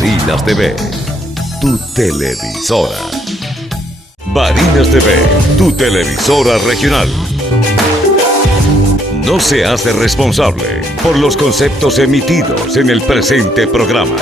Barinas TV, tu televisora. Barinas TV, tu televisora regional. No se hace responsable por los conceptos emitidos en el presente programa.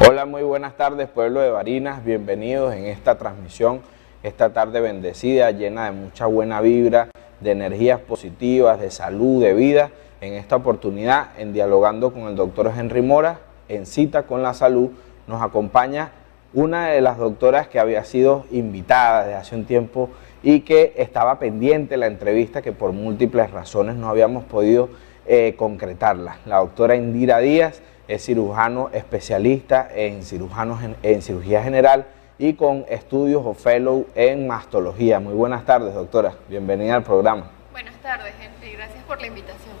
Hola, muy buenas tardes, pueblo de Barinas, bienvenidos en esta transmisión, esta tarde bendecida, llena de mucha buena vibra, de energías positivas, de salud, de vida. En esta oportunidad, en Dialogando con el doctor Henry Mora, en Cita con la Salud, nos acompaña una de las doctoras que había sido invitada desde hace un tiempo y que estaba pendiente la entrevista, que por múltiples razones no habíamos podido concretarla. La doctora Indira Díaz es cirujano especialista en cirugía general y con estudios o fellow en mastología. Muy buenas tardes, doctora. Bienvenida al programa. Buenas tardes, Henry. Gracias por la invitación.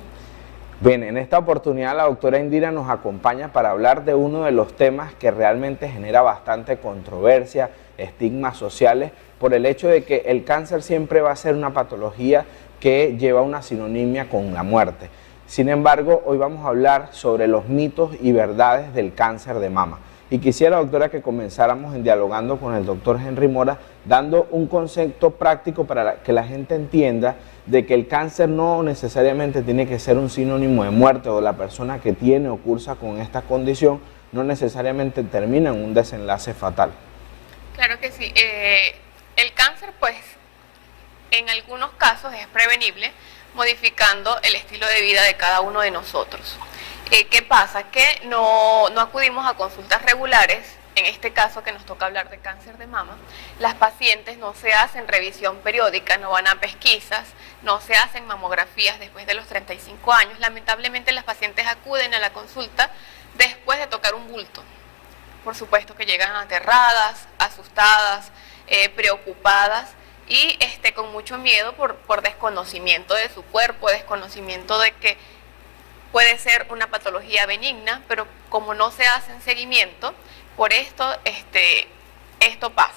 Bien, en esta oportunidad la doctora Indira nos acompaña para hablar de uno de los temas que realmente genera bastante controversia, estigmas sociales, por el hecho de que el cáncer siempre va a ser una patología que lleva una sinonimia con la muerte. Sin embargo, hoy vamos a hablar sobre los mitos y verdades del cáncer de mama. Y quisiera, doctora, que comenzáramos en Dialogando con el doctor Henry Mora, dando un concepto práctico para que la gente entienda de que el cáncer no necesariamente tiene que ser un sinónimo de muerte, o la persona que tiene o cursa con esta condición no necesariamente termina en un desenlace fatal. Claro que sí. El cáncer, pues, en algunos casos es prevenible, modificando el estilo de vida de cada uno de nosotros. ¿Qué pasa? Que no acudimos a consultas regulares, en este caso que nos toca hablar de cáncer de mama. Las pacientes no se hacen revisión periódica, no van a pesquisas, no se hacen mamografías después de los 35 años. Lamentablemente las pacientes acuden a la consulta después de tocar un bulto. Por supuesto que llegan aterradas, asustadas, preocupadas, y con mucho miedo por desconocimiento de su cuerpo, desconocimiento de que puede ser una patología benigna, pero como no se hacen seguimiento, por esto pasa.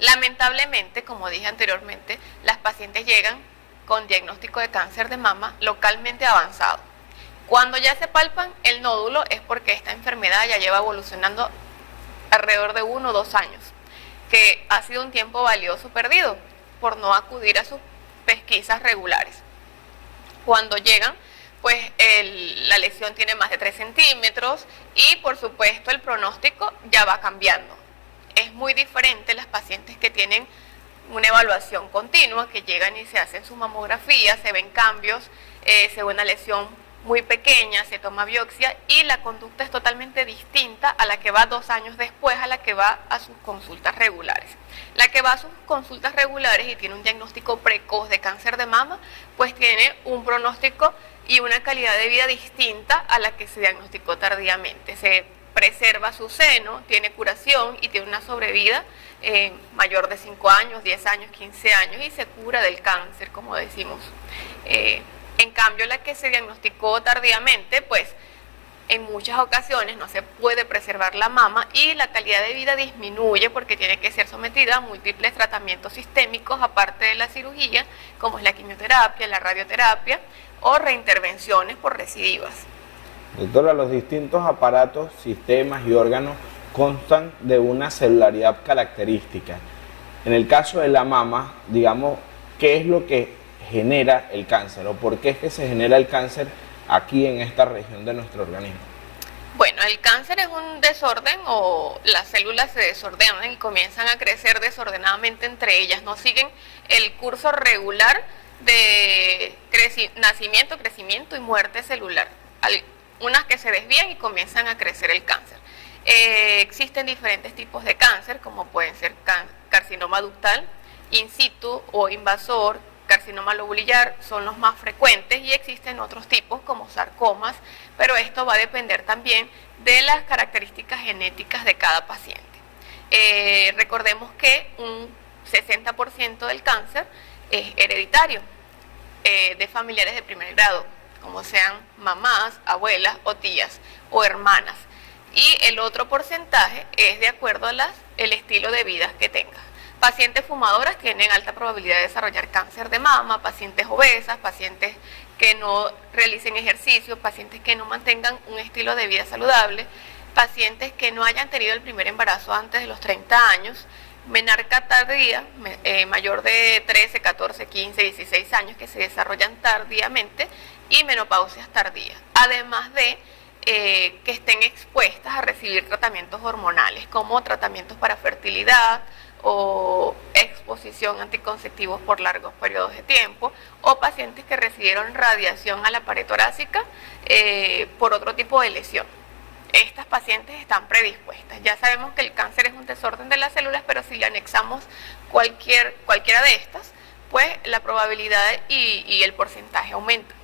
Lamentablemente, como dije anteriormente, las pacientes llegan con diagnóstico de cáncer de mama localmente avanzado. Cuando ya se palpan el nódulo es porque esta enfermedad ya lleva evolucionando alrededor de 1 o 2 años, que ha sido un tiempo valioso perdido por no acudir a sus pesquisas regulares. Cuando llegan, pues la lesión tiene más de 3 centímetros y por supuesto el pronóstico ya va cambiando. Es muy diferente las pacientes que tienen una evaluación continua, que llegan y se hacen su mamografía, se ven cambios, se ve una lesión muy pequeña, se toma biopsia y la conducta es totalmente distinta a la que va 2 años después, a la que va a sus consultas regulares. La que va a sus consultas regulares y tiene un diagnóstico precoz de cáncer de mama, pues tiene un pronóstico y una calidad de vida distinta a la que se diagnosticó tardíamente. Se preserva su seno, tiene curación y tiene una sobrevida mayor de 5 años, 10 años, 15 años y se cura del cáncer, como decimos. En cambio, la que se diagnosticó tardíamente, pues en muchas ocasiones no se puede preservar la mama y la calidad de vida disminuye porque tiene que ser sometida a múltiples tratamientos sistémicos, aparte de la cirugía, como es la quimioterapia, la radioterapia o reintervenciones por recidivas. Doctora, los distintos aparatos, sistemas y órganos constan de una celularidad característica. En el caso de la mama, digamos, ¿qué es lo que genera el cáncer o por qué es que se genera el cáncer aquí en esta región de nuestro organismo? Bueno, el cáncer es un desorden o las células se desordenan y comienzan a crecer desordenadamente entre ellas, no siguen el curso regular de nacimiento, crecimiento y muerte celular. Unas que se desvían y comienzan a crecer el cáncer. Existen diferentes tipos de cáncer, como pueden ser carcinoma ductal, in situ o invasor, carcinoma lobulillar, son los más frecuentes y existen otros tipos como sarcomas, pero esto va a depender también de las características genéticas de cada paciente. Recordemos que un 60% del cáncer es hereditario, de familiares de primer grado, como sean mamás, abuelas o tías o hermanas. Y el otro porcentaje es de acuerdo a el estilo de vida que tengas. Pacientes fumadoras tienen alta probabilidad de desarrollar cáncer de mama, pacientes obesas, pacientes que no realicen ejercicio, pacientes que no mantengan un estilo de vida saludable, pacientes que no hayan tenido el primer embarazo antes de los 30 años, menarca tardía, mayor de 13, 14, 15, 16 años que se desarrollan tardíamente y menopausias tardías, además de que estén expuestas a recibir tratamientos hormonales como tratamientos para fertilidad o exposición a anticonceptivos por largos periodos de tiempo, o pacientes que recibieron radiación a la pared torácica por otro tipo de lesión. Estas pacientes están predispuestas. Ya sabemos que el cáncer es un desorden de las células, pero si le anexamos cualquiera de estas, pues la probabilidad y el porcentaje aumenta.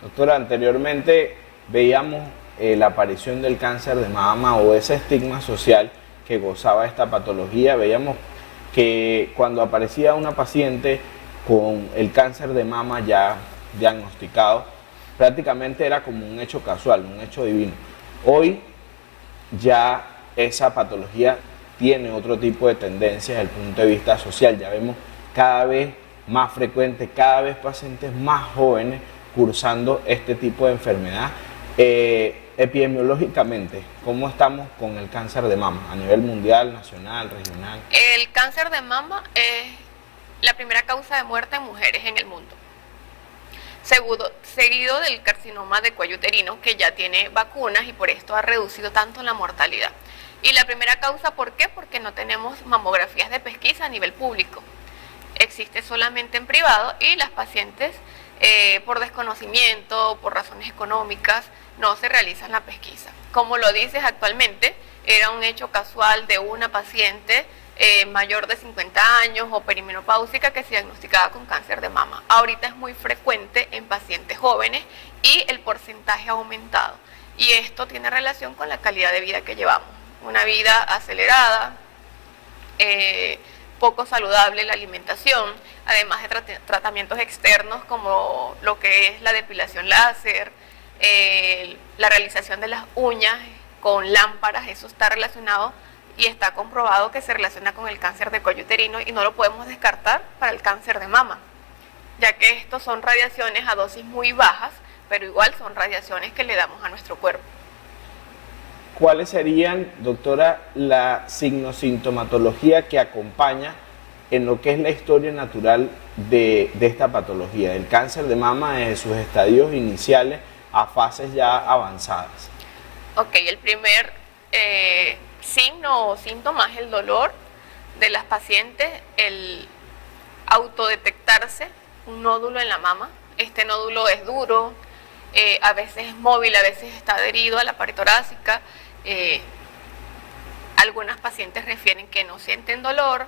Doctora, anteriormente veíamos la aparición del cáncer de mama o ese estigma social que gozaba esta patología. Veíamos que cuando aparecía una paciente con el cáncer de mama ya diagnosticado, prácticamente era como un hecho casual, un hecho divino. Hoy ya esa patología tiene otro tipo de tendencias desde el punto de vista social. Ya vemos cada vez más frecuente, cada vez pacientes más jóvenes cursando este tipo de enfermedad. Epidemiológicamente, ¿cómo estamos con el cáncer de mama a nivel mundial, nacional, regional? El cáncer de mama es la primera causa de muerte en mujeres en el mundo, seguido del carcinoma de cuello uterino, que ya tiene vacunas y por esto ha reducido tanto la mortalidad. Y la primera causa, ¿por qué? Porque no tenemos mamografías de pesquisa a nivel público. Existe solamente en privado y las pacientes, por desconocimiento, por razones económicas, no se realizan la pesquisa. Como lo dices, actualmente era un hecho casual de una paciente mayor de 50 años o perimenopáusica que se diagnosticaba con cáncer de mama. Ahorita es muy frecuente en pacientes jóvenes y el porcentaje ha aumentado. Y esto tiene relación con la calidad de vida que llevamos. Una vida acelerada, poco saludable la alimentación, además de tratamientos externos como lo que es la depilación láser, la realización de las uñas con lámparas. Eso está relacionado y está comprobado que se relaciona con el cáncer de cuello uterino y no lo podemos descartar para el cáncer de mama, ya que estos son radiaciones a dosis muy bajas, pero igual son radiaciones que le damos a nuestro cuerpo. ¿Cuáles serían, doctora, la signosintomatología que acompaña en lo que es la historia natural de esta patología, del cáncer de mama desde sus estadios iniciales a fases ya avanzadas? Ok, el primer signo o síntoma es el dolor de las pacientes, el autodetectarse un nódulo en la mama. Este nódulo es duro, a veces es móvil, a veces está adherido a la pared torácica. Algunas pacientes refieren que no sienten dolor,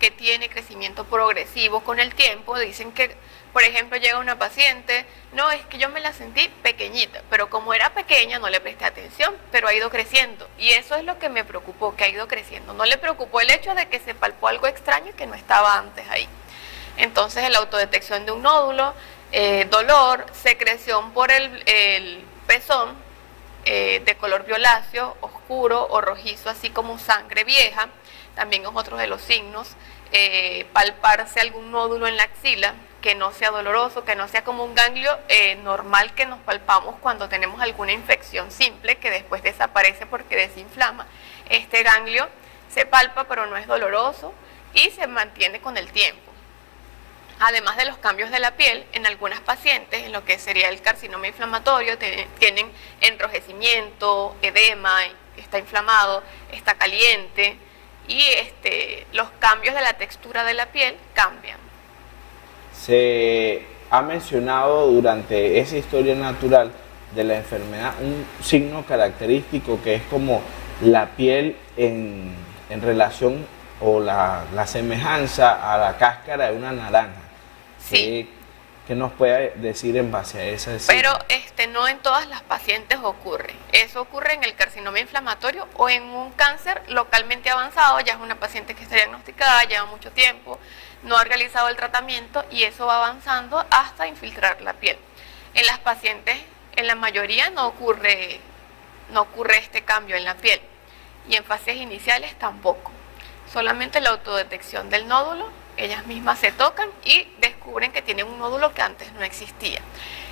que tiene crecimiento progresivo con el tiempo. Dicen que, por ejemplo, llega una paciente, no, es que yo me la sentí pequeñita, pero como era pequeña no le presté atención, pero ha ido creciendo. Y eso es lo que me preocupó, que ha ido creciendo. No le preocupó el hecho de que se palpó algo extraño que no estaba antes ahí. Entonces, la autodetección de un nódulo, dolor, secreción por el pezón, de color violáceo, oscuro o rojizo, así como sangre vieja, también es otro de los signos. Palparse algún nódulo en la axila, que no sea doloroso, que no sea como un ganglio normal que nos palpamos cuando tenemos alguna infección simple, que después desaparece porque desinflama. Este ganglio se palpa pero no es doloroso y se mantiene con el tiempo. Además de los cambios de la piel, en algunas pacientes, en lo que sería el carcinoma inflamatorio, tienen enrojecimiento, edema, está inflamado, está caliente, y los cambios de la textura de la piel cambian. Se ha mencionado durante esa historia natural de la enfermedad un signo característico que es como la piel en relación o la semejanza a la cáscara de una naranja. Sí. ¿Qué nos puede decir en base a ese signo? Pero no en todas las pacientes ocurre. Eso ocurre en el carcinoma inflamatorio o en un cáncer localmente avanzado. Ya es una paciente que está diagnosticada, lleva mucho tiempo, no ha realizado el tratamiento y eso va avanzando hasta infiltrar la piel. En las pacientes, en la mayoría no ocurre este cambio en la piel, y en fases iniciales tampoco. Solamente la autodetección del nódulo, ellas mismas se tocan y descubren que tienen un nódulo que antes no existía.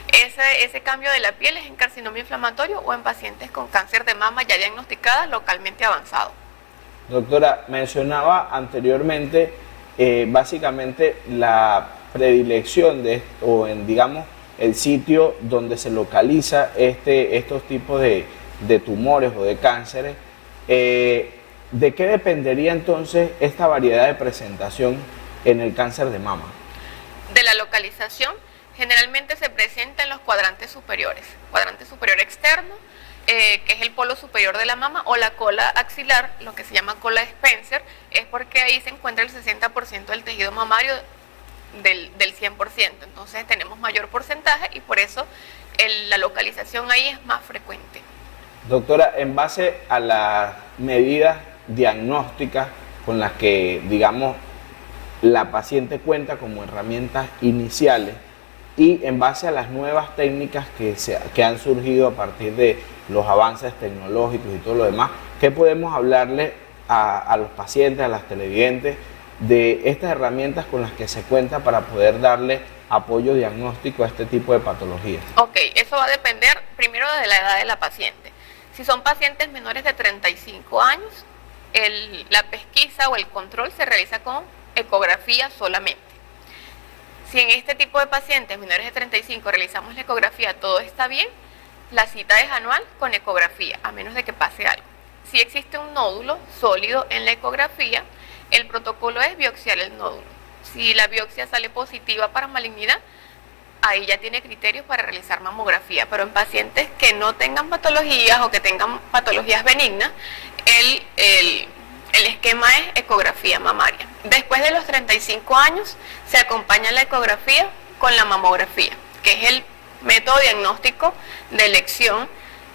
Ese cambio de la piel es en carcinoma inflamatorio o en pacientes con cáncer de mama ya diagnosticadas localmente avanzado. Doctora, mencionaba anteriormente básicamente la predilección o digamos, el sitio donde se localiza estos tipos de tumores o de cánceres. ¿De qué dependería entonces esta variedad de presentación en el cáncer de mama? De la localización, generalmente se presenta en los cuadrantes superiores. Cuadrante superior externo, que es el polo superior de la mama, o la cola axilar, lo que se llama cola de Spencer, es porque ahí se encuentra el 60% del tejido mamario del 100%. Entonces tenemos mayor porcentaje y por eso la localización ahí es más frecuente. Doctora, en base a las medidas diagnósticas con las que, digamos, la paciente cuenta como herramientas iniciales y en base a las nuevas técnicas que han surgido a partir de los avances tecnológicos y todo lo demás, ¿qué podemos hablarle a los pacientes, a las televidentes, de estas herramientas con las que se cuenta para poder darle apoyo diagnóstico a este tipo de patologías? Ok, eso va a depender primero de la edad de la paciente. Si son pacientes menores de 35 años, la pesquisa o el control se realiza con ecografía solamente. Si en este tipo de pacientes menores de 35 realizamos la ecografía, todo está bien, la cita es anual con ecografía, a menos de que pase algo. Si existe un nódulo sólido en la ecografía, el protocolo es biopsiar el nódulo. Si la biopsia sale positiva para malignidad, ahí ya tiene criterios para realizar mamografía, pero en pacientes que no tengan patologías o que tengan patologías benignas, el esquema es ecografía mamaria. Después de los 35 años se acompaña la ecografía con la mamografía, que es el método diagnóstico de elección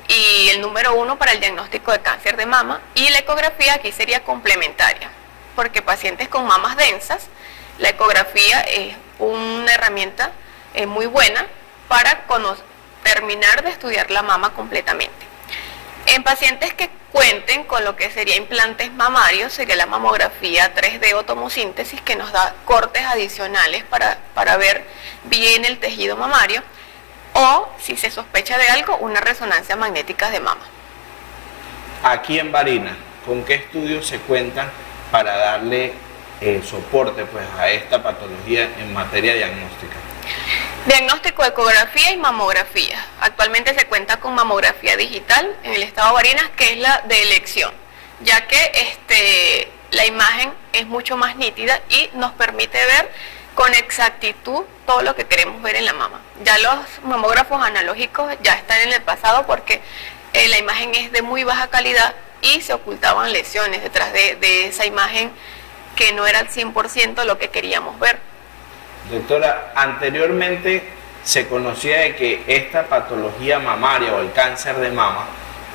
y el número 1 para el diagnóstico de cáncer de mama, y la ecografía aquí sería complementaria, porque pacientes con mamas densas, la ecografía es una herramienta muy buena para terminar de estudiar la mama completamente. En pacientes que cuenten con lo que sería implantes mamarios, sería la mamografía 3D o tomosíntesis, que nos da cortes adicionales para ver bien el tejido mamario, o si se sospecha de algo, una resonancia magnética de mama. Aquí en Barinas, ¿con qué estudios se cuentan para darle soporte pues, a esta patología en materia diagnóstica? Diagnóstico, ecografía y mamografía. Actualmente se cuenta con mamografía digital en el estado de Barinas, que es la de elección, ya que la imagen es mucho más nítida y nos permite ver con exactitud todo lo que queremos ver en la mama. Ya los mamógrafos analógicos ya están en el pasado porque la imagen es de muy baja calidad y se ocultaban lesiones detrás de esa imagen que no era al 100% lo que queríamos ver. Doctora, anteriormente se conocía de que esta patología mamaria o el cáncer de mama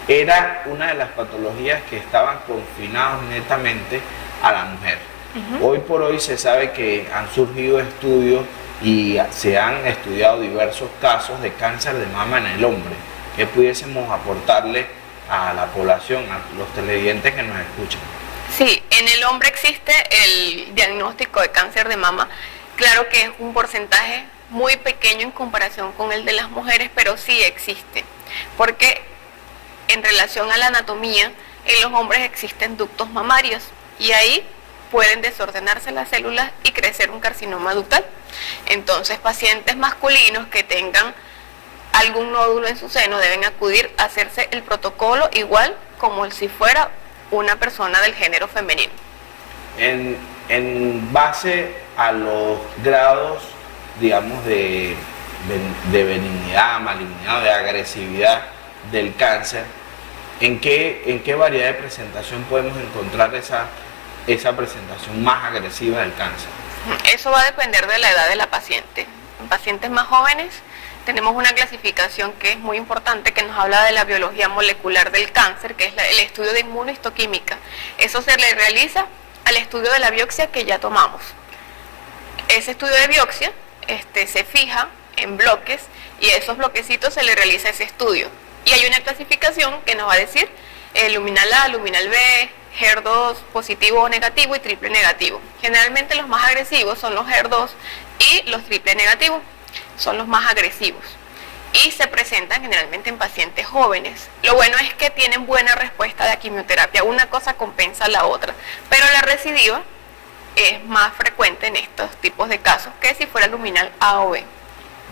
era una de las patologías que estaban confinadas netamente a la mujer. Hoy por hoy se sabe que han surgido estudios y se han estudiado diversos casos de cáncer de mama en el hombre. ¿Qué pudiésemos aportarle a la población, a los televidentes que nos escuchan? Sí, en el hombre existe el diagnóstico de cáncer de mama. Claro que es un porcentaje muy pequeño en comparación con el de las mujeres, pero sí existe, porque en relación a la anatomía, en los hombres existen ductos mamarios y ahí pueden desordenarse las células y crecer un carcinoma ductal. Entonces, pacientes masculinos que tengan algún nódulo en su seno deben acudir a hacerse el protocolo igual como si fuera una persona del género femenino. En base a los grados, digamos, de benignidad, malignidad, de agresividad del cáncer, ¿en qué variedad de presentación podemos encontrar esa presentación más agresiva del cáncer? Eso va a depender de la edad de la paciente. En pacientes más jóvenes tenemos una clasificación que es muy importante, que nos habla de la biología molecular del cáncer, que es el estudio de inmunohistoquímica. Eso se le realiza al estudio de la biopsia que ya tomamos. Ese estudio de biopsia se fija en bloques y a esos bloquecitos se le realiza ese estudio. Y hay una clasificación que nos va a decir luminal A, luminal B, HER2 positivo o negativo y triple negativo. Generalmente los más agresivos son los HER2 y los triple negativos, son los más agresivos. Y se presentan generalmente en pacientes jóvenes. Lo bueno es que tienen buena respuesta de la quimioterapia, una cosa compensa a la otra, pero la recidiva es más frecuente en estos tipos de casos que si fuera luminal A o B.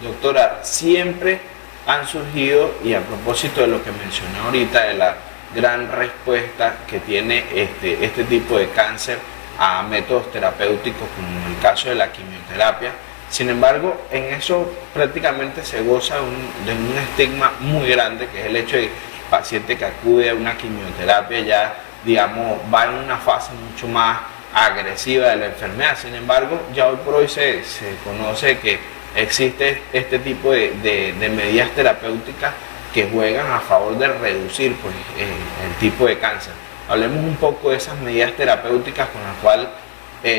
Doctora, siempre han surgido, y a propósito de lo que mencioné ahorita, de la gran respuesta que tiene este tipo de cáncer a métodos terapéuticos como en el caso de la quimioterapia. Sin embargo, en eso prácticamente se goza de un estigma muy grande, que es el hecho de que el paciente que acude a una quimioterapia ya, digamos, va en una fase mucho más agresiva de la enfermedad. Sin embargo, ya hoy por hoy se conoce que existe este tipo de medidas terapéuticas que juegan a favor de reducir pues, el tipo de cáncer. Hablemos un poco de esas medidas terapéuticas con las cuales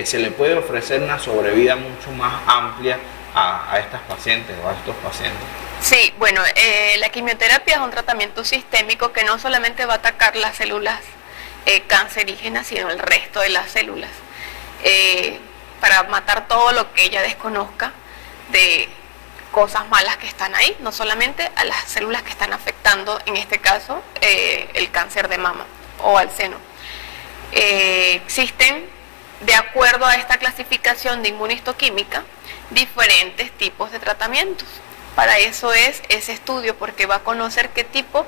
se le puede ofrecer una sobrevida mucho más amplia a estas pacientes o a estos pacientes. Sí, bueno, la quimioterapia es un tratamiento sistémico que no solamente va a atacar las células cancerígenas, sino el resto de las células, para matar todo lo que ella desconozca de cosas malas que están ahí, no solamente a las células que están afectando, en este caso, el cáncer de mama o al seno. Existen, de acuerdo a esta clasificación de inmunistoquímica, diferentes tipos de tratamientos. Para eso es ese estudio, porque va a conocer qué tipo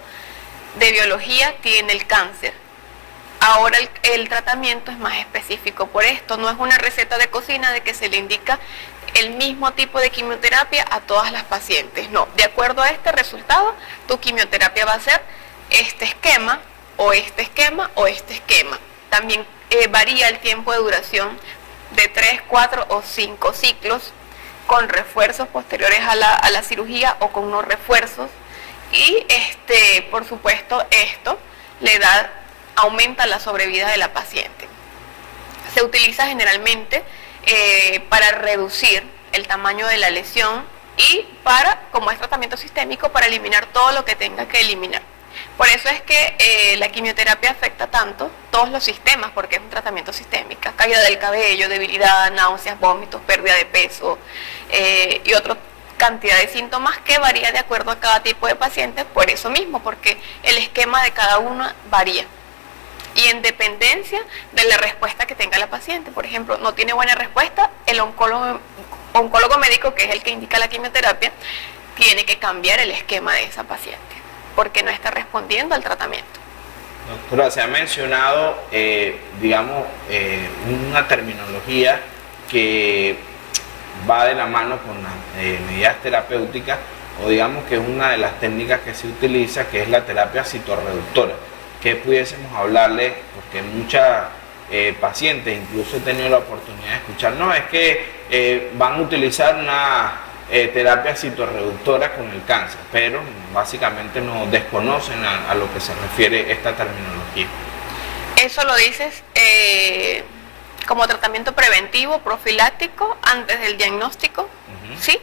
de biología tiene el cáncer. Ahora el tratamiento es más específico por esto, no es una receta de cocina de que se le indica el mismo tipo de quimioterapia a todas las pacientes. No, de acuerdo a este resultado, tu quimioterapia va a ser este esquema, o este esquema, o este esquema. También varía el tiempo de duración de 3, 4 o 5 ciclos, con refuerzos posteriores a la cirugía o con no refuerzos. Y por supuesto, esto aumenta la sobrevida de la paciente. Se utiliza generalmente para reducir el tamaño de la lesión y como es tratamiento sistémico, para eliminar todo lo que tenga que eliminar. Por eso es que la quimioterapia afecta tanto todos los sistemas, porque es un tratamiento sistémico: caída del cabello, debilidad, náuseas, vómitos, pérdida de peso y otra cantidad de síntomas que varía de acuerdo a cada tipo de paciente, por eso mismo, porque el esquema de cada uno varía. Y en dependencia de la respuesta que tenga la paciente. Por ejemplo, no tiene buena respuesta, el oncólogo médico, que es el que indica la quimioterapia, tiene que cambiar el esquema de esa paciente, porque no está respondiendo al tratamiento. Doctora, se ha mencionado, una terminología que va de la mano con las medidas terapéuticas, o digamos que es una de las técnicas que se utiliza, que es la terapia citorreductora. ¿Qué pudiésemos hablarle? Porque muchas pacientes, incluso he tenido la oportunidad de escuchar, no, es que van a utilizar una terapia citorreductora con el cáncer, pero básicamente no desconocen a lo que se refiere esta terminología. Eso lo dices como tratamiento preventivo, profiláctico, antes del diagnóstico, ¿sí?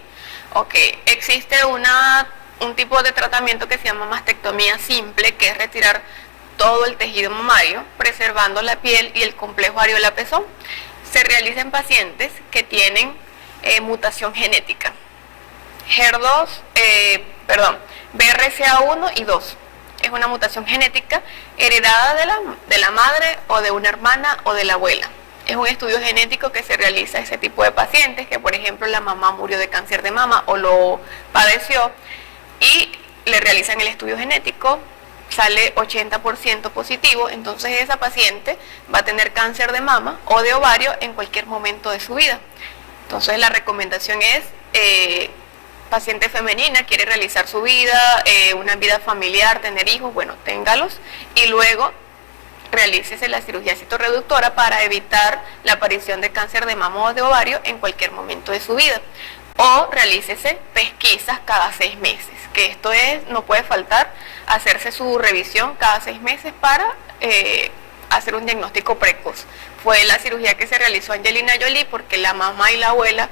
Ok, existe un tipo de tratamiento que se llama mastectomía simple, que es retirar todo el tejido mamario, preservando la piel y el complejo areola-pezón. Se realiza en pacientes que tienen mutación genética. BRCA1 y 2. Es una mutación genética heredada de la madre o de una hermana o de la abuela. Es un estudio genético que se realiza a ese tipo de pacientes, que por ejemplo la mamá murió de cáncer de mama o lo padeció, y le realizan el estudio genético, sale 80% positivo, entonces esa paciente va a tener cáncer de mama o de ovario en cualquier momento de su vida. Entonces la recomendación es, paciente femenina, quiere realizar su vida, una vida familiar, tener hijos, bueno, téngalos, y luego realícese la cirugía citorreductora para evitar la aparición de cáncer de mama o de ovario en cualquier momento de su vida. O realícese pesquisas cada 6 meses, que esto no puede faltar, hacerse su revisión cada 6 meses para hacer un diagnóstico precoz. fue la cirugía que se realizó a Angelina Jolie porque la mamá y la abuela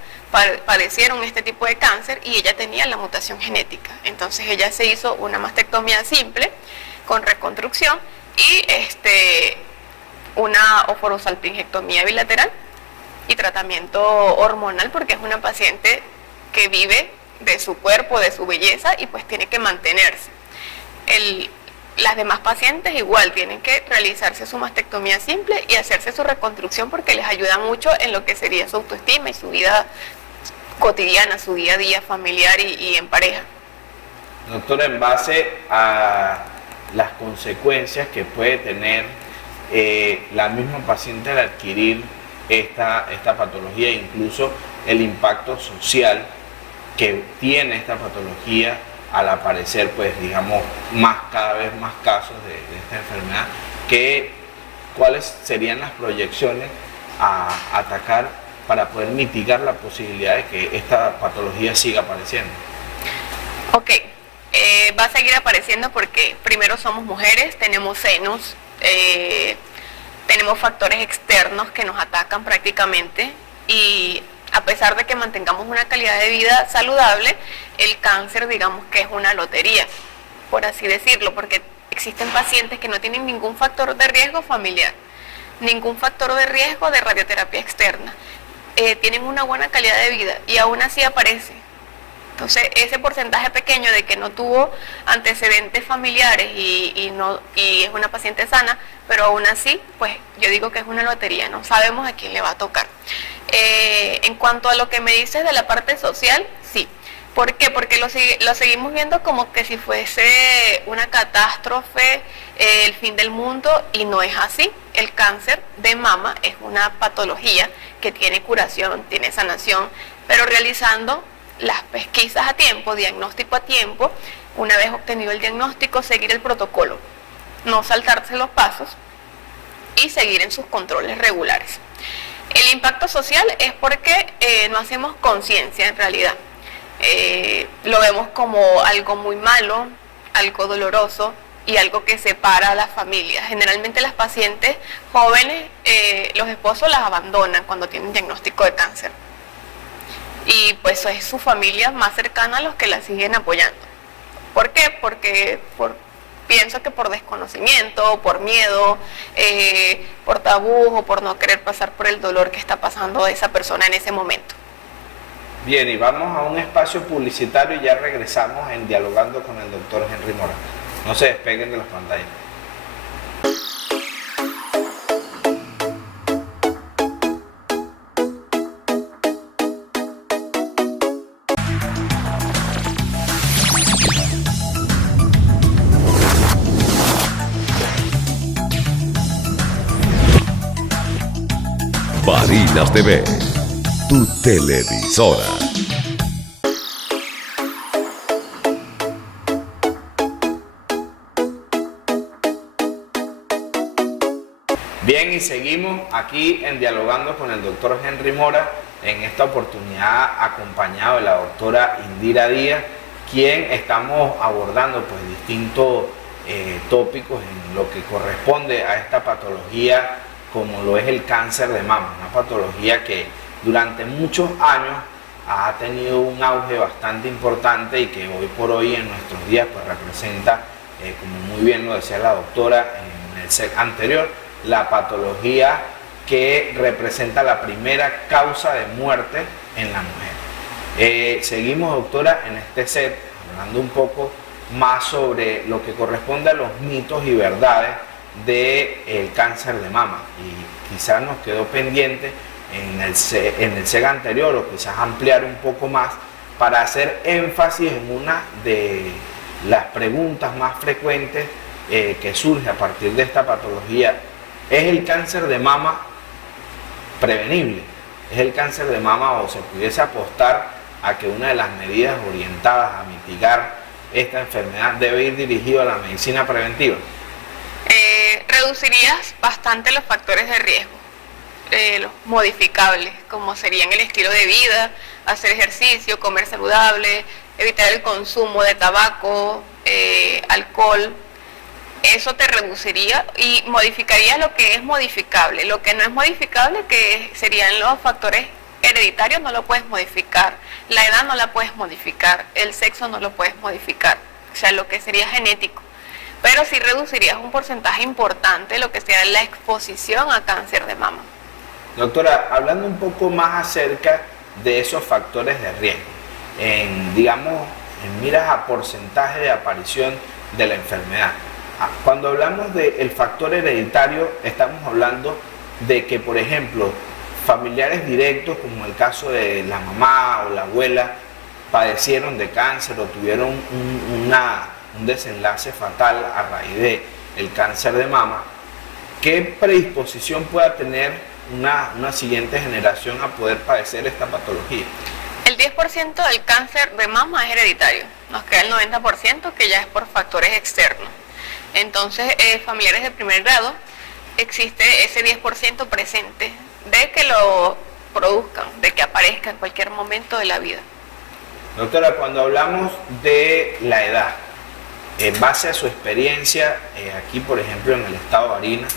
padecieron este tipo de cáncer y ella tenía la mutación genética. Entonces ella se hizo una mastectomía simple con reconstrucción y una orosalpingectomía bilateral y tratamiento hormonal porque es una paciente que vive de su cuerpo, de su belleza y pues tiene que mantenerse. Las demás pacientes igual tienen que realizarse su mastectomía simple y hacerse su reconstrucción porque les ayuda mucho en lo que sería su autoestima y su vida cotidiana, su día a día familiar y en pareja. Doctora, en base a las consecuencias que puede tener la misma paciente al adquirir esta patología, incluso el impacto social que tiene esta patología al aparecer, pues digamos, cada vez más casos de esta enfermedad, ¿cuáles serían las proyecciones a atacar para poder mitigar la posibilidad de que esta patología siga apareciendo? Ok, va a seguir apareciendo porque primero somos mujeres, tenemos senos, tenemos factores externos que nos atacan prácticamente y a pesar de que mantengamos una calidad de vida saludable, el cáncer digamos que es una lotería, por así decirlo, porque existen pacientes que no tienen ningún factor de riesgo familiar, ningún factor de riesgo de radioterapia externa, tienen una buena calidad de vida y aún así aparece. Entonces ese porcentaje pequeño de que no tuvo antecedentes familiares y es una paciente sana, pero aún así, pues yo digo que es una lotería, no sabemos a quién le va a tocar. En cuanto a lo que me dices de la parte social, sí. ¿Por qué? Porque lo seguimos viendo como que si fuese una catástrofe, el fin del mundo, y no es así. El cáncer de mama es una patología que tiene curación, tiene sanación, pero realizando las pesquisas a tiempo, diagnóstico a tiempo, una vez obtenido el diagnóstico, seguir el protocolo, no saltarse los pasos y seguir en sus controles regulares. El impacto social es porque no hacemos conciencia en realidad. Lo vemos como algo muy malo, algo doloroso y algo que separa a las familias. Generalmente las pacientes jóvenes, los esposos las abandonan cuando tienen diagnóstico de cáncer. Y pues es su familia más cercana a los que la siguen apoyando. ¿Por qué? Porque pienso que por desconocimiento, por miedo, por tabú o por no querer pasar por el dolor que está pasando esa persona en ese momento. Bien, y vamos a un espacio publicitario y ya regresamos en Dialogando con el doctor Henry Mora. No se despeguen de las pantallas. Barinas TV, tu televisora. Bien, y seguimos aquí en Dialogando con el doctor Henry Mora, en esta oportunidad acompañado de la doctora Indira Díaz, quien estamos abordando pues distintos tópicos en lo que corresponde a esta patología como lo es el cáncer de mama, una patología que durante muchos años ha tenido un auge bastante importante y que hoy por hoy en nuestros días pues representa, como muy bien lo decía la doctora en el set anterior, la patología que representa la primera causa de muerte en la mujer. Seguimos, doctora, en este set hablando un poco más sobre lo que corresponde a los mitos y verdades del cáncer de mama, y quizás nos quedó pendiente en el set anterior o quizás ampliar un poco más para hacer énfasis en una de las preguntas más frecuentes que surge a partir de esta patología. ¿Es el cáncer de mama prevenible? ¿Es el cáncer de mama o se pudiese apostar a que una de las medidas orientadas a mitigar esta enfermedad debe ir dirigido a la medicina preventiva? Reducirías bastante los factores de riesgo, los modificables, como serían el estilo de vida, hacer ejercicio, comer saludable, evitar el consumo de tabaco, alcohol, eso te reduciría y modificaría lo que es modificable. Lo que no es modificable, que serían los factores hereditarios, no lo puedes modificar. La edad no la puedes modificar. El sexo no lo puedes modificar. O sea, lo que sería genético. Pero sí reducirías un porcentaje importante lo que sea la exposición a cáncer de mama. Doctora, hablando un poco más acerca de esos factores de riesgo, digamos, en miras a porcentaje de aparición de la enfermedad. Cuando hablamos del factor hereditario, estamos hablando de que, por ejemplo, familiares directos, como el caso de la mamá o la abuela, padecieron de cáncer o tuvieron un desenlace fatal a raíz del cáncer de mama. ¿Qué predisposición pueda tener una siguiente generación a poder padecer esta patología? El 10% del cáncer de mama es hereditario. Nos queda el 90% que ya es por factores externos. Entonces, familiares de primer grado, existe ese 10% presente de que lo produzcan, de que aparezca en cualquier momento de la vida. Doctora, cuando hablamos de la edad, en base a su experiencia, aquí por ejemplo en el estado de Barinas,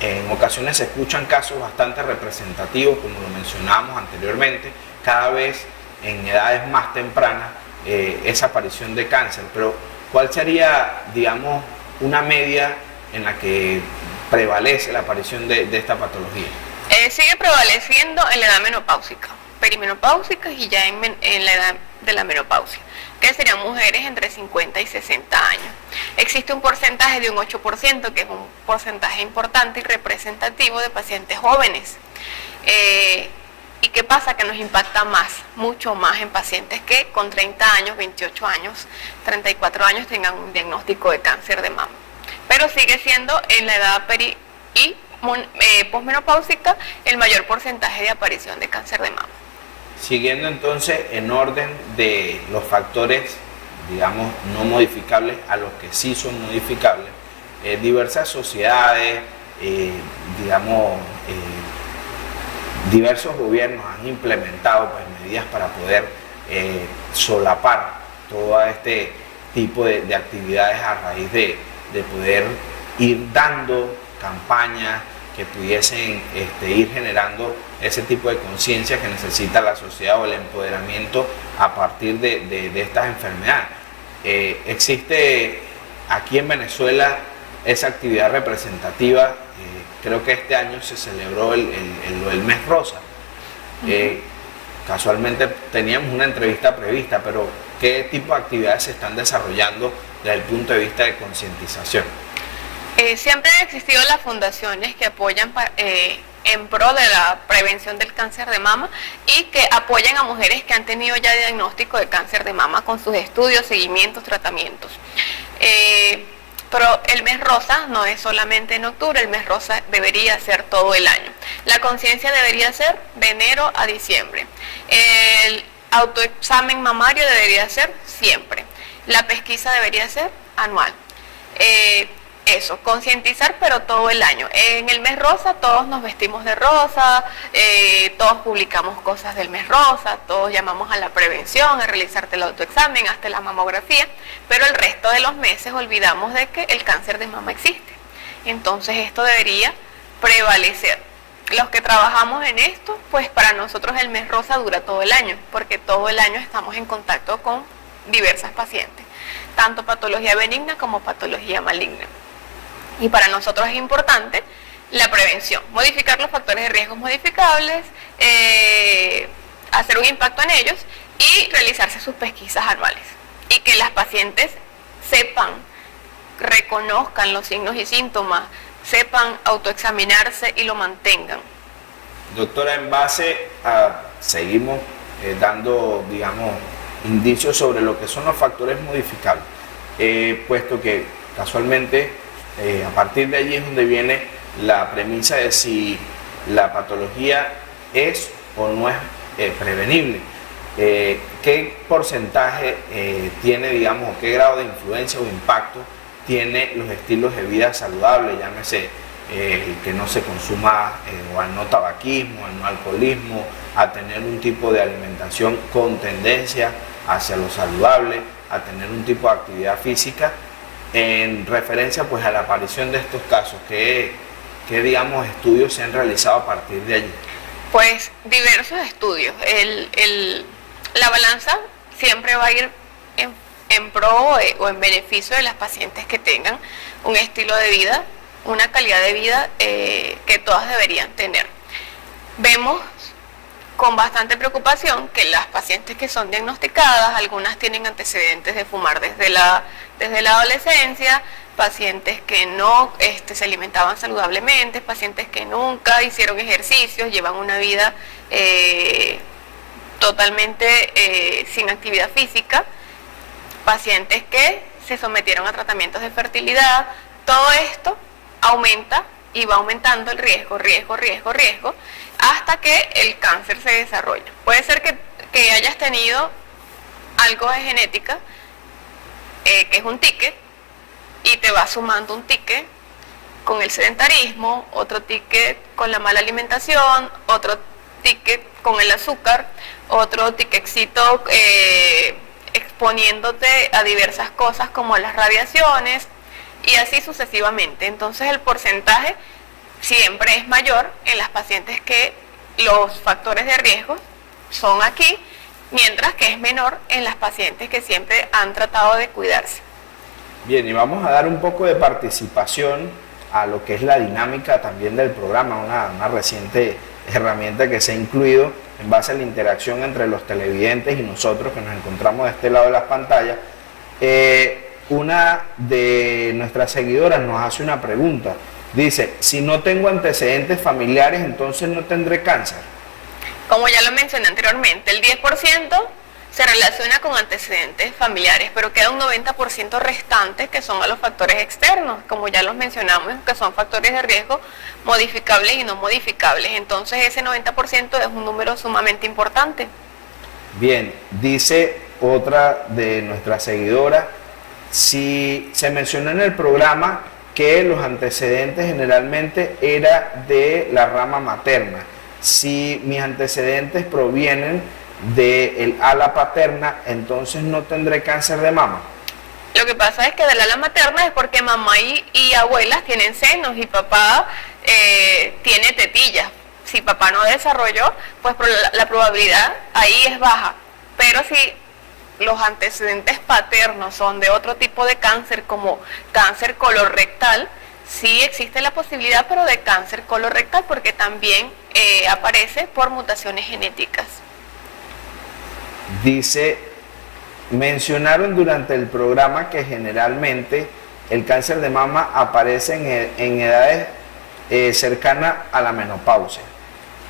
en ocasiones se escuchan casos bastante representativos, como lo mencionábamos anteriormente, cada vez en edades más tempranas esa aparición de cáncer. Pero ¿cuál sería, digamos, una media en la que prevalece la aparición de esta patología? Sigue prevaleciendo en la edad menopáusica, perimenopáusica y ya en la edad de la menopausia, que serían mujeres entre 50 y 60 años. Existe un porcentaje de un 8%, que es un porcentaje importante y representativo de pacientes jóvenes. ¿Y qué pasa? Que nos impacta más, mucho más en pacientes que con 30 años, 28 años, 34 años tengan un diagnóstico de cáncer de mama. Pero sigue siendo en la edad peri y posmenopáusica el mayor porcentaje de aparición de cáncer de mama. Siguiendo entonces en orden de los factores, digamos, no modificables a los que sí son modificables, diversas sociedades, diversos gobiernos han implementado pues, medidas para poder solapar todo este tipo de actividades a raíz de poder ir dando campañas que pudiesen ir generando ese tipo de conciencia que necesita la sociedad o el empoderamiento a partir de estas enfermedades. Existe aquí en Venezuela esa actividad representativa, creo que este año se celebró el mes rosa. Casualmente teníamos una entrevista prevista, pero ¿qué tipo de actividades se están desarrollando desde el punto de vista de concientización? Siempre han existido las fundaciones que apoyan en pro de la prevención del cáncer de mama y que apoyan a mujeres que han tenido ya diagnóstico de cáncer de mama con sus estudios, seguimientos, tratamientos. Pero el mes rosa no es solamente en octubre, el mes rosa debería ser todo el año. La conciencia debería ser de enero a diciembre. El autoexamen mamario debería ser siempre. La pesquisa debería ser anual. Eso, concientizar, pero todo el año. En el mes rosa todos nos vestimos de rosa, todos publicamos cosas del mes rosa, todos llamamos a la prevención, a realizarte el autoexamen, hasta la mamografía, pero el resto de los meses olvidamos de que el cáncer de mama existe. Entonces esto debería prevalecer. Los que trabajamos en esto, pues para nosotros el mes rosa dura todo el año, porque todo el año estamos en contacto con diversas pacientes, tanto patología benigna como patología maligna. Y para nosotros es importante la prevención, modificar los factores de riesgo modificables, hacer un impacto en ellos y realizarse sus pesquisas anuales. Y que las pacientes sepan, reconozcan los signos y síntomas, sepan autoexaminarse y lo mantengan. Doctora, en base a, seguimos dando, digamos, indicios sobre lo que son los factores modificables, puesto que casualmente a partir de allí es donde viene la premisa de si la patología es o no es prevenible. ¿Qué porcentaje tiene, digamos, o qué grado de influencia o impacto tiene los estilos de vida saludables, llámese que no se consuma o al no tabaquismo, al no alcoholismo, a tener un tipo de alimentación con tendencia hacia lo saludable, a tener un tipo de actividad física en referencia pues a la aparición de estos casos? ¿Qué digamos estudios se han realizado a partir de allí? Pues diversos estudios. La balanza siempre va a ir en pro o en beneficio de las pacientes que tengan un estilo de vida, una calidad de vida que todas deberían tener. Vemos con bastante preocupación que las pacientes que son diagnosticadas, algunas tienen antecedentes de fumar desde la adolescencia, pacientes que no se alimentaban saludablemente, pacientes que nunca hicieron ejercicios, llevan una vida totalmente sin actividad física, pacientes que se sometieron a tratamientos de fertilidad. Todo esto aumenta y va aumentando el riesgo, hasta que el cáncer se desarrolla. Puede ser que hayas tenido algo de genética, que es un ticket, y te va sumando un ticket con el sedentarismo, otro ticket con la mala alimentación, otro ticket con el azúcar, otro ticketcito exponiéndote a diversas cosas como las radiaciones, y así sucesivamente. Entonces el porcentaje siempre es mayor en las pacientes que los factores de riesgo son aquí, mientras que es menor en las pacientes que siempre han tratado de cuidarse. Bien, y vamos a dar un poco de participación a lo que es la dinámica también del programa, una reciente herramienta que se ha incluido en base a la interacción entre los televidentes y nosotros que nos encontramos de este lado de las pantallas. Una de nuestras seguidoras nos hace una pregunta. Dice, si no tengo antecedentes familiares, entonces no tendré cáncer. Como ya lo mencioné anteriormente, el 10% se relaciona con antecedentes familiares, pero queda un 90% restante que son a los factores externos, como ya los mencionamos, que son factores de riesgo modificables y no modificables. Entonces ese 90% es un número sumamente importante. Bien, dice otra de nuestras seguidoras, si se mencionó en el programa que los antecedentes generalmente era de la rama materna, si mis antecedentes provienen del ala paterna, entonces no tendré cáncer de mama. Lo que pasa es que del ala materna es porque mamá y abuelas tienen senos y papá tiene tetillas. Si papá no desarrolló, pues la probabilidad ahí es baja. Pero si los antecedentes paternos son de otro tipo de cáncer, como cáncer colorectal, sí existe la posibilidad, pero de cáncer colorectal, porque también aparece por mutaciones genéticas. Dice, mencionaron durante el programa que generalmente el cáncer de mama aparece en edades cercanas a la menopausia.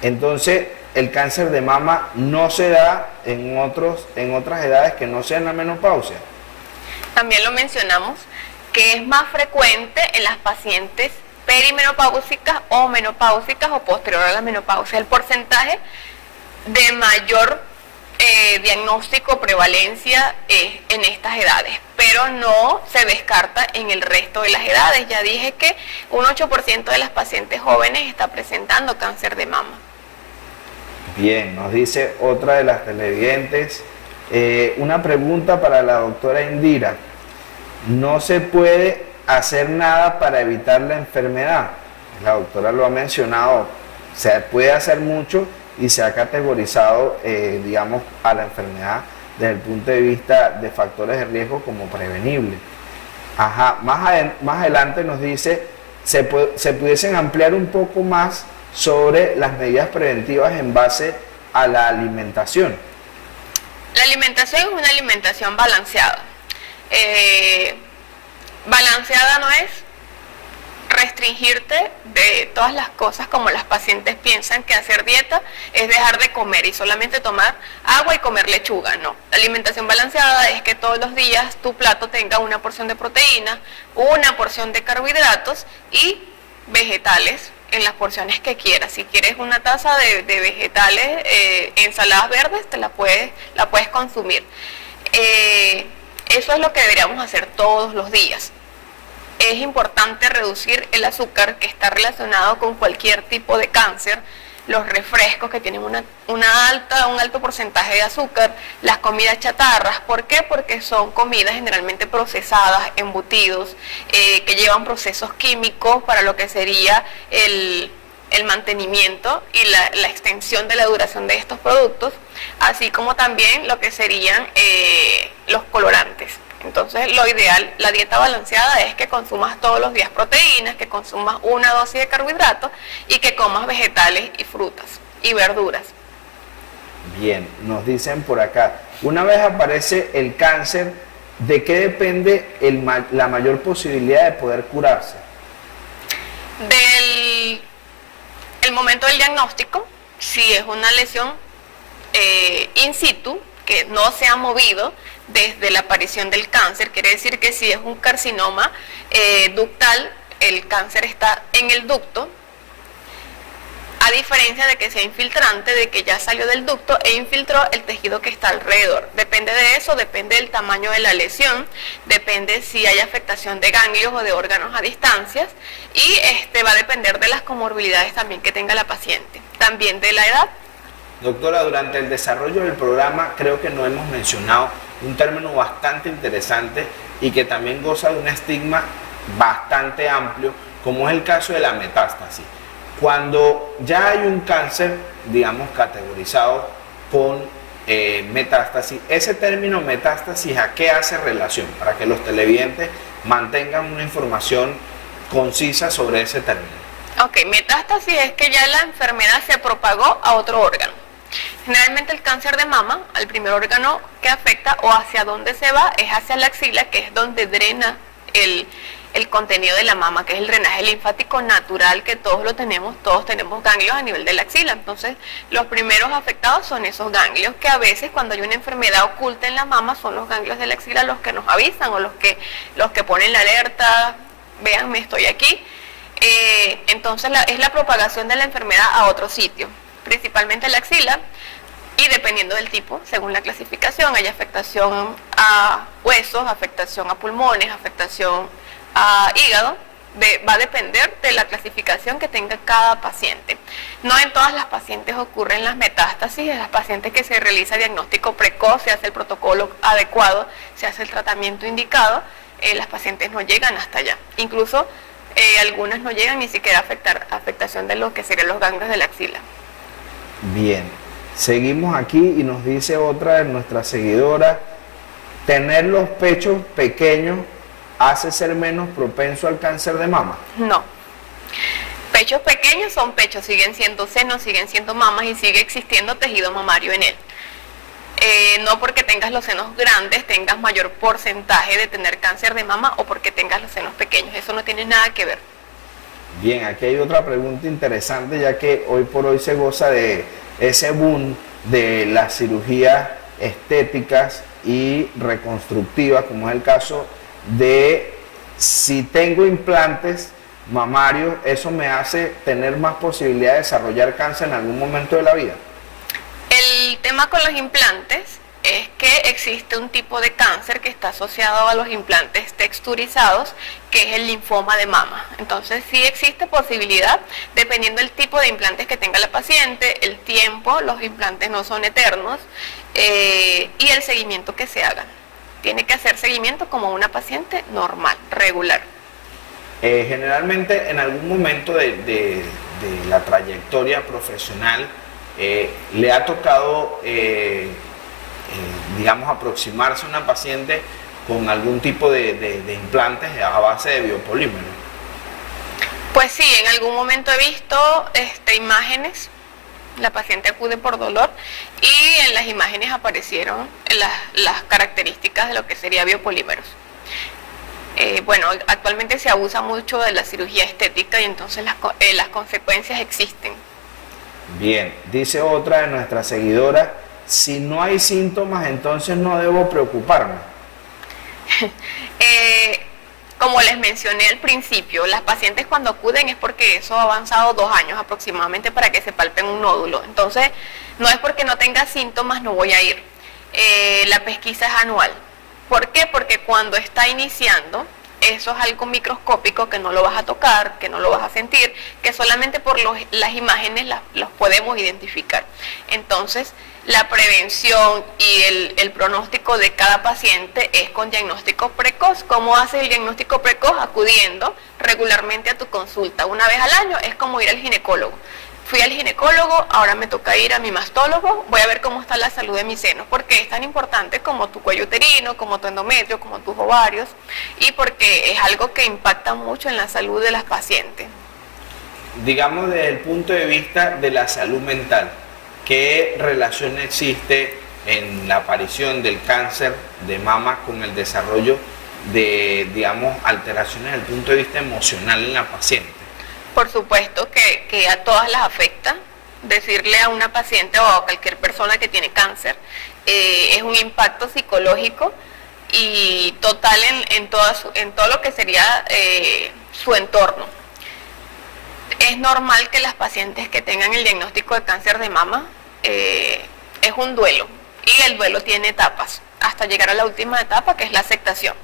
Entonces, el cáncer de mama no se da en otras edades que no sean la menopausia. También lo mencionamos, que es más frecuente en las pacientes perimenopáusicas o menopáusicas o posterior a la menopausia. El porcentaje de mayor diagnóstico, prevalencia en estas edades, pero no se descarta en el resto de las edades. Ya dije que un 8% de las pacientes jóvenes está presentando cáncer de mama. Bien, nos dice otra de las televidentes, una pregunta para la doctora Indira. ¿No se puede hacer nada para evitar la enfermedad? La doctora lo ha mencionado, se puede hacer mucho y se ha categorizado, digamos, a la enfermedad desde el punto de vista de factores de riesgo como prevenible. Ajá, más adelante nos dice, se pudiesen ampliar un poco más sobre las medidas preventivas en base a la alimentación. La alimentación es una alimentación balanceada. Balanceada no es restringirte de todas las cosas como las pacientes piensan que hacer dieta es dejar de comer y solamente tomar agua y comer lechuga. No, la alimentación balanceada es que todos los días tu plato tenga una porción de proteína, una porción de carbohidratos y vegetales en las porciones que quieras. Si quieres una taza de vegetales, ensaladas verdes, la puedes consumir. Eso es lo que deberíamos hacer todos los días. Es importante reducir el azúcar, que está relacionado con cualquier tipo de cáncer. los refrescos que tienen un alto porcentaje de azúcar, las comidas chatarras. ¿Por qué? Porque son comidas generalmente procesadas, embutidos, que llevan procesos químicos para lo que sería el mantenimiento y la extensión de la duración de estos productos, así como también lo que serían los colorantes. Entonces, lo ideal, la dieta balanceada es que consumas todos los días proteínas, que consumas una dosis de carbohidratos y que comas vegetales y frutas y verduras. Bien, nos dicen por acá, una vez aparece el cáncer, ¿de qué depende la mayor posibilidad de poder curarse? El momento del diagnóstico, si es una lesión in situ, que no se ha movido desde la aparición del cáncer, quiere decir que si es un carcinoma ductal, el cáncer está en el ducto, a diferencia de que sea infiltrante, de que ya salió del ducto e infiltró el tejido que está alrededor. Depende de eso, depende del tamaño de la lesión, depende si hay afectación de ganglios o de órganos a distancias, y va a depender de las comorbilidades también que tenga la paciente, también de la edad. Doctora, durante el desarrollo del programa creo que no hemos mencionado un término bastante interesante y que también goza de un estigma bastante amplio, como es el caso de la metástasis. Cuando ya hay un cáncer, digamos, categorizado con metástasis, ese término metástasis, ¿a qué hace relación? Para que los televidentes mantengan una información concisa sobre ese término. Ok, metástasis es que ya la enfermedad se propagó a otro órgano. Generalmente el cáncer de mama, al primer órgano que afecta o hacia dónde se va es hacia la axila, que es donde drena el contenido de la mama, que es el drenaje linfático natural que todos tenemos ganglios a nivel de la axila. Entonces los primeros afectados son esos ganglios, que a veces cuando hay una enfermedad oculta en la mama son los ganglios de la axila los que nos avisan o los que ponen la alerta, véanme, estoy aquí. Entonces es la propagación de la enfermedad a otro sitio, principalmente la axila, y dependiendo del tipo, según la clasificación, hay afectación a huesos, afectación a pulmones, afectación a hígado, va a depender de la clasificación que tenga cada paciente. No en todas las pacientes ocurren las metástasis, en las pacientes que se realiza diagnóstico precoz, se hace el protocolo adecuado, se hace el tratamiento indicado, las pacientes no llegan hasta allá. Incluso algunas no llegan ni siquiera a afectación de lo que serían los ganglios de la axila. Bien, seguimos aquí y nos dice otra de nuestras seguidoras, ¿tener los pechos pequeños hace ser menos propenso al cáncer de mama? No. Pechos pequeños son pechos, siguen siendo senos, siguen siendo mamas y sigue existiendo tejido mamario en él. No porque tengas los senos grandes tengas mayor porcentaje de tener cáncer de mama o porque tengas los senos pequeños, eso no tiene nada que ver. Bien, aquí hay otra pregunta interesante, ya que hoy por hoy se goza de ese boom de las cirugías estéticas y reconstructivas, como es el caso de si tengo implantes mamarios, ¿eso me hace tener más posibilidad de desarrollar cáncer en algún momento de la vida? El tema con los implantes es que existe un tipo de cáncer que está asociado a los implantes texturizados, que es el linfoma de mama. Entonces sí existe posibilidad, dependiendo del tipo de implantes que tenga la paciente, el tiempo, los implantes no son eternos, y el seguimiento que se haga. Tiene que hacer seguimiento como una paciente normal, regular. Generalmente en algún momento de la trayectoria profesional le ha tocado digamos, aproximarse a una paciente con algún tipo de implantes a base de biopolímero. Pues sí, en algún momento he visto imágenes, la paciente acude por dolor y en las imágenes aparecieron las características de lo que sería biopolímeros. Bueno, actualmente se abusa mucho de la cirugía estética y entonces las consecuencias existen. Bien, dice otra de nuestras seguidoras, si no hay síntomas, entonces no debo preocuparme. Como les mencioné al principio, las pacientes cuando acuden es porque eso ha avanzado 2 años aproximadamente para que se palpen un nódulo. Entonces, no es porque no tenga síntomas, no voy a ir. La pesquisa es anual. ¿Por qué? Porque cuando está iniciando, eso es algo microscópico que no lo vas a tocar, que no lo vas a sentir, que solamente por las imágenes los podemos identificar. Entonces, la prevención y el pronóstico de cada paciente es con diagnóstico precoz. ¿Cómo haces el diagnóstico precoz? Acudiendo regularmente a tu consulta. Una vez al año es como ir al ginecólogo. Fui al ginecólogo, ahora me toca ir a mi mastólogo, voy a ver cómo está la salud de mis senos, porque es tan importante como tu cuello uterino, como tu endometrio, como tus ovarios, y porque es algo que impacta mucho en la salud de las pacientes. Digamos, desde el punto de vista de la salud mental, ¿qué relación existe en la aparición del cáncer de mama con el desarrollo de, digamos, alteraciones desde el punto de vista emocional en la paciente? Por supuesto que a todas las afecta. Decirle a una paciente o a cualquier persona que tiene cáncer es un impacto psicológico y total en todo lo que sería su entorno. Es normal que las pacientes que tengan el diagnóstico de cáncer de mama es un duelo, y el duelo tiene etapas hasta llegar a la última etapa, que es la aceptación.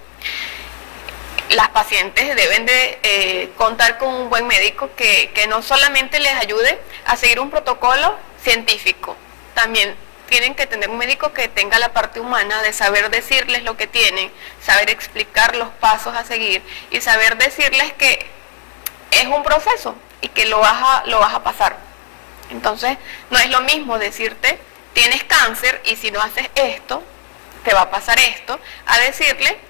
Las pacientes deben de contar con un buen médico que no solamente les ayude a seguir un protocolo científico, también tienen que tener un médico que tenga la parte humana de saber decirles lo que tienen, saber explicar los pasos a seguir y saber decirles que es un proceso y que lo vas a pasar. Entonces, no es lo mismo decirte, tienes cáncer y si no haces esto, te va a pasar esto, a decirle,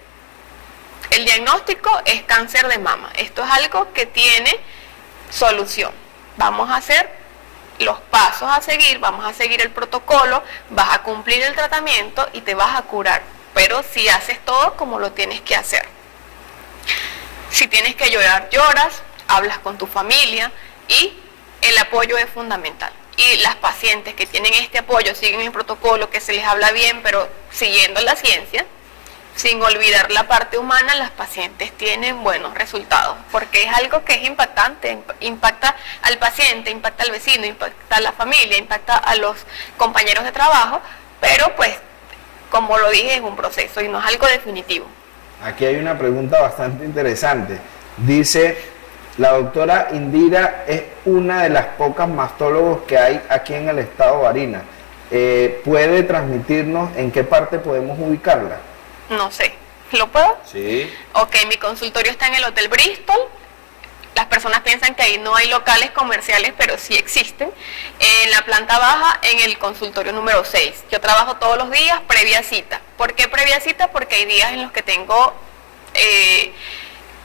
el diagnóstico es cáncer de mama. Esto es algo que tiene solución. Vamos a hacer los pasos a seguir, vamos a seguir el protocolo, vas a cumplir el tratamiento y te vas a curar. Pero si haces todo como lo tienes que hacer. Si tienes que llorar, lloras, hablas con tu familia y el apoyo es fundamental. Y las pacientes que tienen este apoyo, siguen el protocolo, que se les habla bien, pero siguiendo la ciencia, sin olvidar la parte humana, las pacientes tienen buenos resultados, porque es algo que es impactante, impacta al paciente, impacta al vecino, impacta a la familia, impacta a los compañeros de trabajo, pero pues, como lo dije, es un proceso y no es algo definitivo. Aquí hay una pregunta bastante interesante. Dice, la doctora Indira es una de las pocas mastólogos que hay aquí en el estado de Barinas. ¿Puede transmitirnos en qué parte podemos ubicarla? No sé, ¿lo puedo? Sí. Ok, mi consultorio está en el Hotel Bristol. Las personas piensan que ahí no hay locales comerciales, pero sí existen. En la planta baja, en el consultorio número 6. Yo trabajo todos los días previa cita. ¿Por qué previa cita? Porque hay días en los que tengo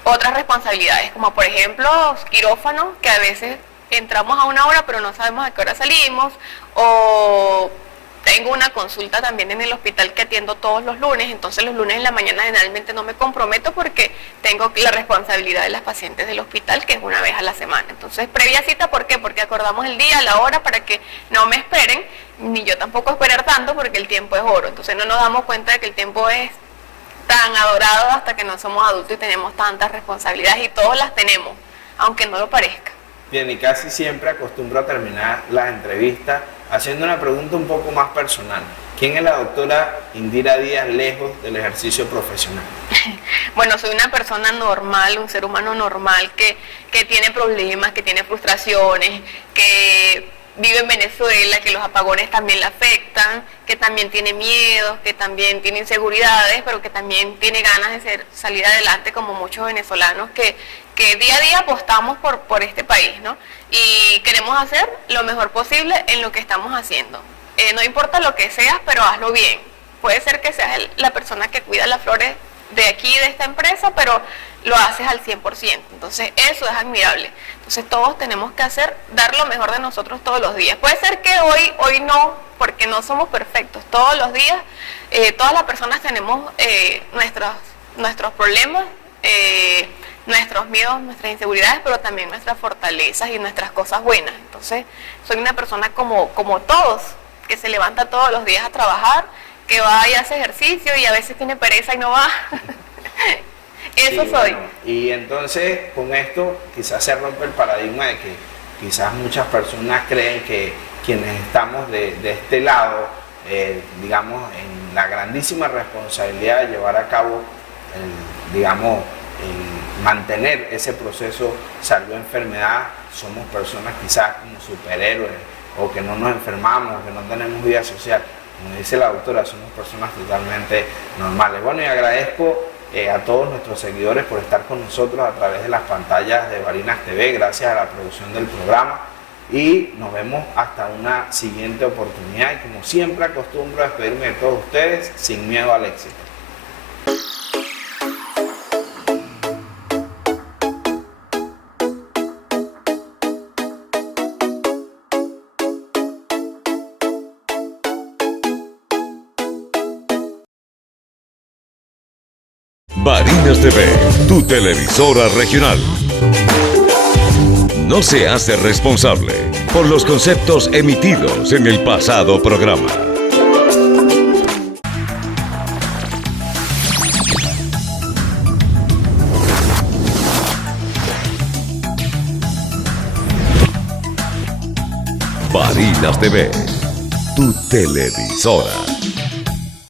otras responsabilidades, como por ejemplo quirófano, que a veces entramos a una hora pero no sabemos a qué hora salimos, o tengo una consulta también en el hospital que atiendo todos los lunes, entonces los lunes en la mañana generalmente no me comprometo porque tengo la responsabilidad de las pacientes del hospital, que es una vez a la semana. Entonces, previa cita, ¿por qué? Porque acordamos el día, la hora, para que no me esperen, ni yo tampoco esperar tanto, porque el tiempo es oro. Entonces no nos damos cuenta de que el tiempo es tan adorado hasta que no somos adultos y tenemos tantas responsabilidades, y todos las tenemos, aunque no lo parezca. Bien, y casi siempre acostumbro a terminar las entrevistas haciendo una pregunta un poco más personal. ¿Quién es la doctora Indira Díaz lejos del ejercicio profesional? Bueno, soy una persona normal, un ser humano normal que tiene problemas, que tiene frustraciones, que vive en Venezuela, que los apagones también le afectan, que también tiene miedos, que también tiene inseguridades, pero que también tiene ganas de salir adelante, como muchos venezolanos que día a día apostamos por este país, ¿no? Y queremos hacer lo mejor posible en lo que estamos haciendo. No importa lo que seas, pero hazlo bien. Puede ser que seas la persona que cuida las flores de aquí, de esta empresa, pero lo haces al 100%. Entonces, eso es admirable. Entonces, todos tenemos que dar lo mejor de nosotros todos los días. Puede ser que hoy no, porque no somos perfectos. Todos los días, todas las personas tenemos nuestros problemas, nuestros miedos, nuestras inseguridades, pero también nuestras fortalezas y nuestras cosas buenas. Entonces, soy una persona como todos, que se levanta todos los días a trabajar, que va y hace ejercicio y a veces tiene pereza y no va. Eso sí, soy. Bueno, y entonces, con esto, quizás se rompe el paradigma de que quizás muchas personas creen que quienes estamos de este lado, digamos, en la grandísima responsabilidad de llevar a cabo, digamos, mantener ese proceso salud-enfermedad. Somos personas quizás como superhéroes, o que no nos enfermamos, o que no tenemos vida social. Como dice la doctora, somos personas totalmente normales. Bueno, y agradezco a todos nuestros seguidores por estar con nosotros a través de las pantallas de Barinas TV, gracias a la producción del programa, y nos vemos hasta una siguiente oportunidad, y como siempre acostumbro a despedirme de todos ustedes sin miedo al éxito. Barinas TV, tu televisora regional. No se hace responsable por los conceptos emitidos en el pasado programa. Barinas TV, tu televisora.